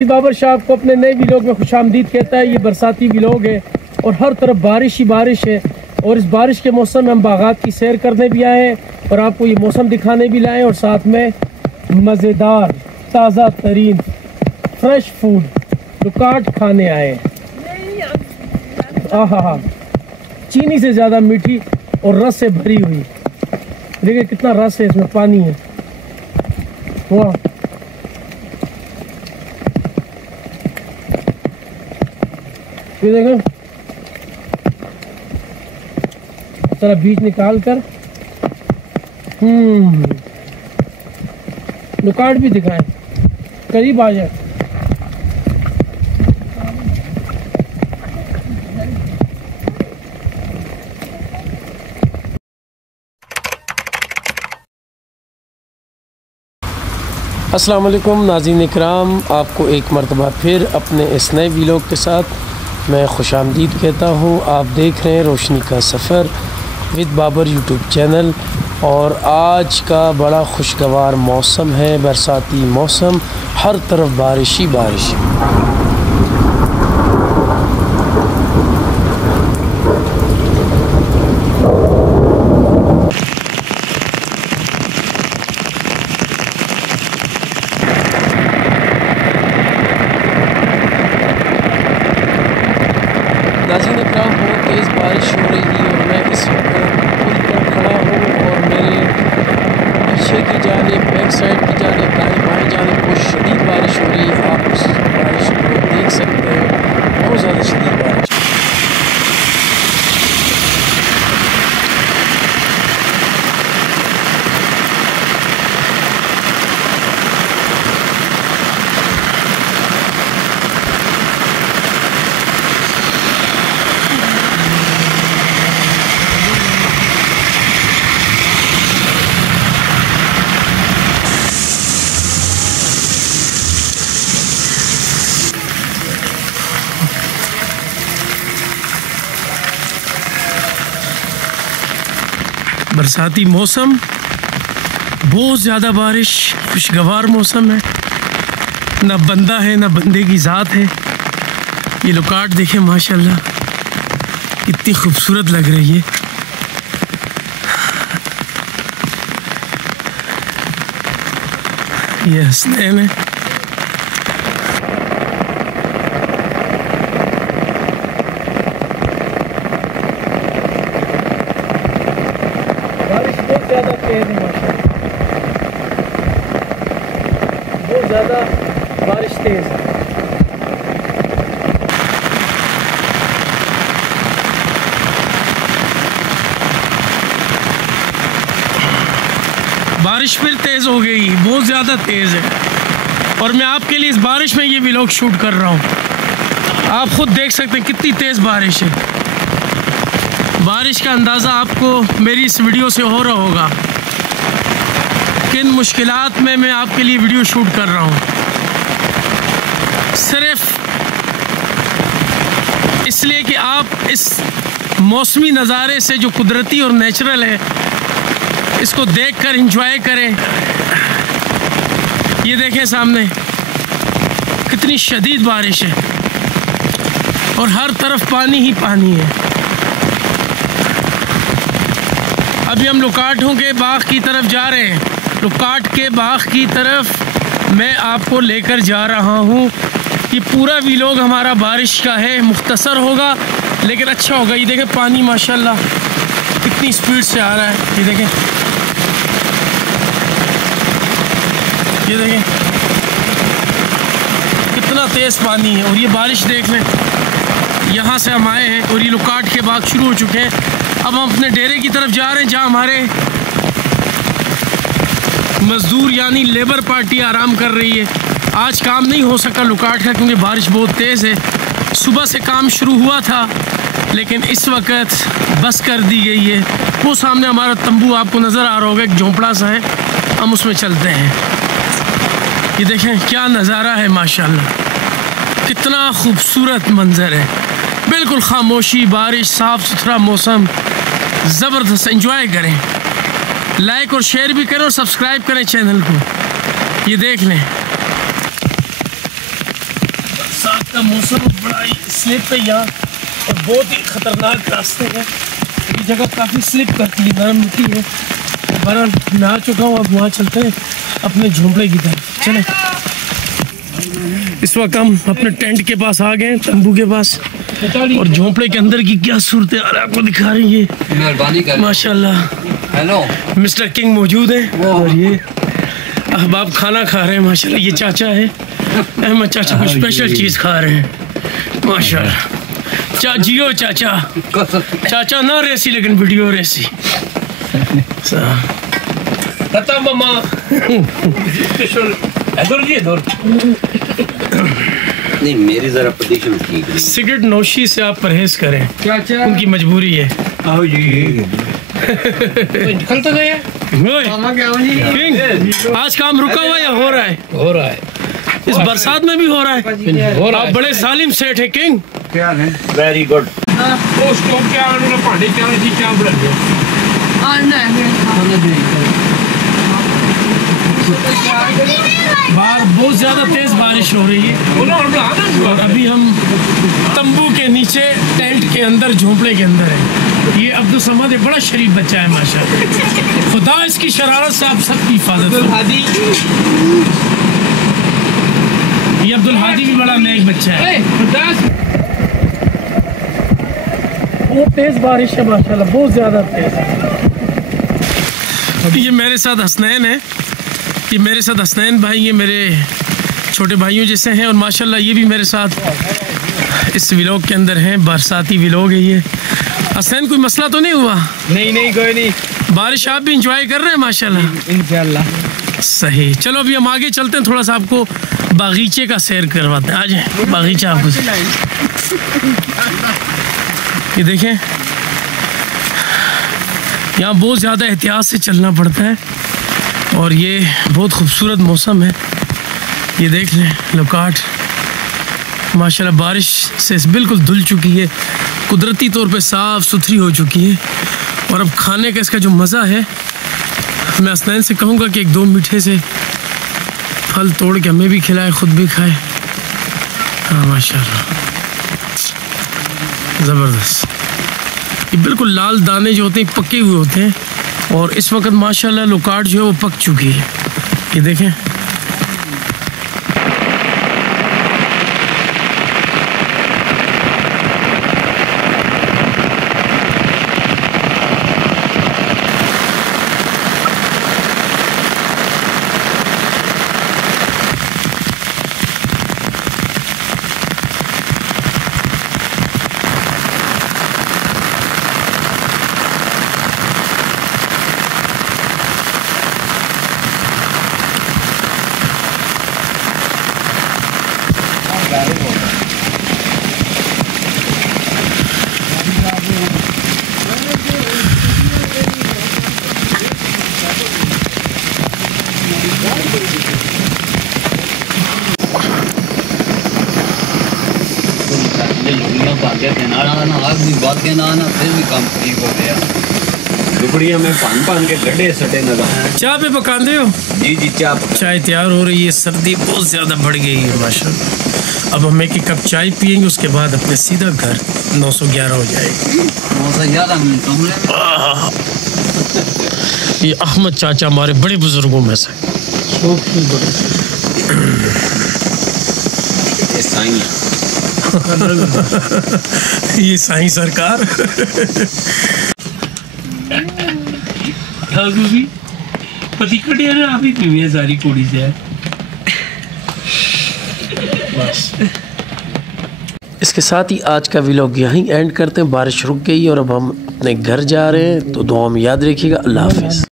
बाबर शाह आपको अपने नए व्लॉग में खुशामदीद कहता है। ये बरसाती व्लॉग है और हर तरफ बारिश ही बारिश है। और इस बारिश के मौसम में हम बागात की सैर करने भी आए हैं और आपको ये मौसम दिखाने भी लाए और साथ में मज़ेदार ताज़ा तरीन फ्रेश फूड लुकाट खाने आए हैं। आहा, चीनी से ज़्यादा मीठी और रस से भरी हुई। देखिए कितना रस है, इसमें पानी है। वाह, ये देखो, जरा बीज निकाल कर लुकाट भी दिखाएं, करीब आ जाए। अस्सलाम वालेकुम नाज़रीन इकराम, आपको एक मरतबा फिर अपने इस नए व्लॉग के साथ मैं खुशामदीद कहता हूँ। आप देख रहे हैं रोशनी का सफ़र विद बाबर यूट्यूब चैनल। और आज का बड़ा खुशगवार मौसम है, बरसाती मौसम, हर तरफ बारिश ही बारिश। नाज़रीन इकराम, बहुत तेज़ बारिश हो रही है और मैं इस वक्त पुल पर खड़ा हूँ और मेरे पीछे की जानिब, बैक साइड की जानिब, दाएं बाएं जानिब बहुत शदीद बारिश हो रही है। आप उस बारिश को देख सकते हैं, बहुत ज़्यादा शदीद बारिश। बरसाती मौसम, बहुत ज़्यादा बारिश, खुशगवार मौसम है। ना बंदा है ना बंदे की ज़ात है। ये लुकाट देखें माशाल्लाह कितनी खूबसूरत लग रही है। ये हसनैन है। बारिश बहुत ज़्यादा तेज़ है माशाल्लाह, बहुत ज़्यादा बारिश तेज़ है। बारिश फिर तेज़ हो गई, बहुत ज़्यादा तेज़ है। और मैं आपके लिए इस बारिश में ये व्लॉग शूट कर रहा हूँ। आप खुद देख सकते हैं कितनी तेज़ बारिश है। बारिश का अंदाज़ा आपको मेरी इस वीडियो से हो रहा होगा किन मुश्किलात में मैं आपके लिए वीडियो शूट कर रहा हूँ, सिर्फ इसलिए कि आप इस मौसमी नज़ारे से जो कुदरती और नेचुरल है इसको देखकर एंजॉय करें। ये देखें सामने कितनी शदीद बारिश है और हर तरफ पानी ही पानी है। अभी हम लुकाटों के बाग की तरफ जा रहे हैं। लुकाट के बाग की तरफ मैं आपको लेकर जा रहा हूँ। ये पूरा व्लॉग हमारा बारिश का है, मुख्तसर होगा लेकिन अच्छा होगा। ये देखें पानी माशाल्लाह कितनी स्पीड से आ रहा है। ये देखें, ये देखें कितना तेज़ पानी है। और ये बारिश देख लें, यहाँ से हम आए हैं और ये लुकाट के बाग शुरू हो चुके हैं। अब हम अपने डेरे की तरफ जा रहे हैं जहाँ हमारे मज़दूर यानी लेबर पार्टी आराम कर रही है। आज काम नहीं हो सका लुकाट का क्योंकि बारिश बहुत तेज़ है। सुबह से काम शुरू हुआ था लेकिन इस वक्त बस कर दी गई है। वो सामने हमारा तंबू आपको नज़र आ रहा होगा, एक झोंपड़ा सा है, हम उसमें चलते हैं। ये देखें क्या नज़ारा है माशाल्लाह, कितना खूबसूरत मंज़र है। बिल्कुल खामोशी, बारिश, साफ़ सुथरा मौसम, ज़बरदस्त। एंजॉय करें, लाइक और शेयर भी करें और सब्सक्राइब करें चैनल को। ये देख लें का मौसम बड़ा ही स्लिप है यहाँ और बहुत ही ख़तरनाक रास्ते हैं। ये जगह काफ़ी स्लिप करती है, नरम मिट्टी है। बहरहाल नहा चुका हूँ, अब वहाँ चलते हैं अपने झोंपड़े की तरफ। चले, इस वक्त हम अपने टेंट के पास आ गए, तंबू के पास, और झोंपड़े के अंदर की क्या सूरत है आपको दिखा रही है। मेहरबानी कर। माशाल्लाह, हेलो, मिस्टर किंग मौजूद है और ये अहबाब खाना खा रहे हैं। माशाल्लाह, ये चाचा है अहमद चाचा, कुछ स्पेशल चीज़ खा रहे हैं माशाल्लाह। जियो चाचा, चाचा ना रेसी लेकिन वीडियो रेसी। तता मामा नहीं, मेरी जरा पोजीशन ठीक है। सिगरेट नौशी से आप परहेज करें, चाचा उनकी मजबूरी है। आओ जी, निकल तो गए मामा। क्या हो जी? आज काम रुका हुआ या हो रहा है? हो रहा है, इस बरसात में भी हो रहा है। आप बड़े सालिम सेठ है किंग। क्या है? Very good. बाहर बहुत ज़्यादा तेज़ बारिश हो रही है और अभी हम तंबू के नीचे टेंट के अंदर झोंपड़े के अंदर है। ये अब्दुल समद एक बड़ा शरीफ बच्चा है माशाल्लाह। खुदा इसकी शरारत से आप सबकी हिफाजत करे। ये अब्दुल हादी भी बड़ा नेक बच्चा है। बहुत तेज़ बारिश है माशाल्लाह, बहुत ज़्यादा तेज़। ये मेरे साथ हसनैन है, ये मेरे साथ हसनैन भाई, ये मेरे छोटे भाइयों जैसे हैं और माशाल्लाह ये भी मेरे साथ इस व्लॉग के अंदर हैं। बरसाती व्लॉग है ये। हसनैन, कोई मसला तो नहीं हुआ? नहीं, कोई नहीं। बारिश आप भी इंजॉय कर रहे हैं माशाल्लाह? इंशाल्लाह। सही, चलो अभी हम आगे चलते हैं, थोड़ा सा आपको बागीचे का सैर करवाते हैं। आ जाए बागीचा आपको। ये देखें, यहाँ बहुत ज़्यादा एहतियात से चलना पड़ता है और ये बहुत खूबसूरत मौसम है। ये देख लें, लुकाट माशाल्लाह बारिश से बिल्कुल धुल चुकी है, कुदरती तौर पे साफ़ सुथरी हो चुकी है। और अब खाने का इसका जो मज़ा है, मैं हसनैन से कहूँगा कि एक दो मीठे से फल तोड़ के हमें भी खिलाए, ख़ुद भी खाए। हाँ माशाल्लाह, ज़बरदस्त। ये बिल्कुल लाल दाने जो होते हैं पके हुए होते हैं और इस वक्त माशाल्लाह लुकाट जो है वो पक चुकी है। ये देखें, लुकड़ियां में पान के गड्ढे सटे न रहा। चाय पे पकाते हो? जी चाय तैयार हो रही है। सर्दी बहुत ज़्यादा बढ़ गई है माशाल्लाह। अब हम एक कप चाय पियेंगे, उसके बाद अपने सीधा घर 911 हो जाएगी। 911 ये अहमद चाचा हमारे बड़े बुजुर्गों में से। ये साईं सरकार। पति कटिया ना आप ही पीवी सारी कुड़ी से है बस। इसके साथ ही आज का व्लॉग यहीं एंड करते हैं। बारिश रुक गई और अब हम अपने घर जा रहे हैं, तो दुआ में याद रखिएगा। अल्लाह हाफिज़।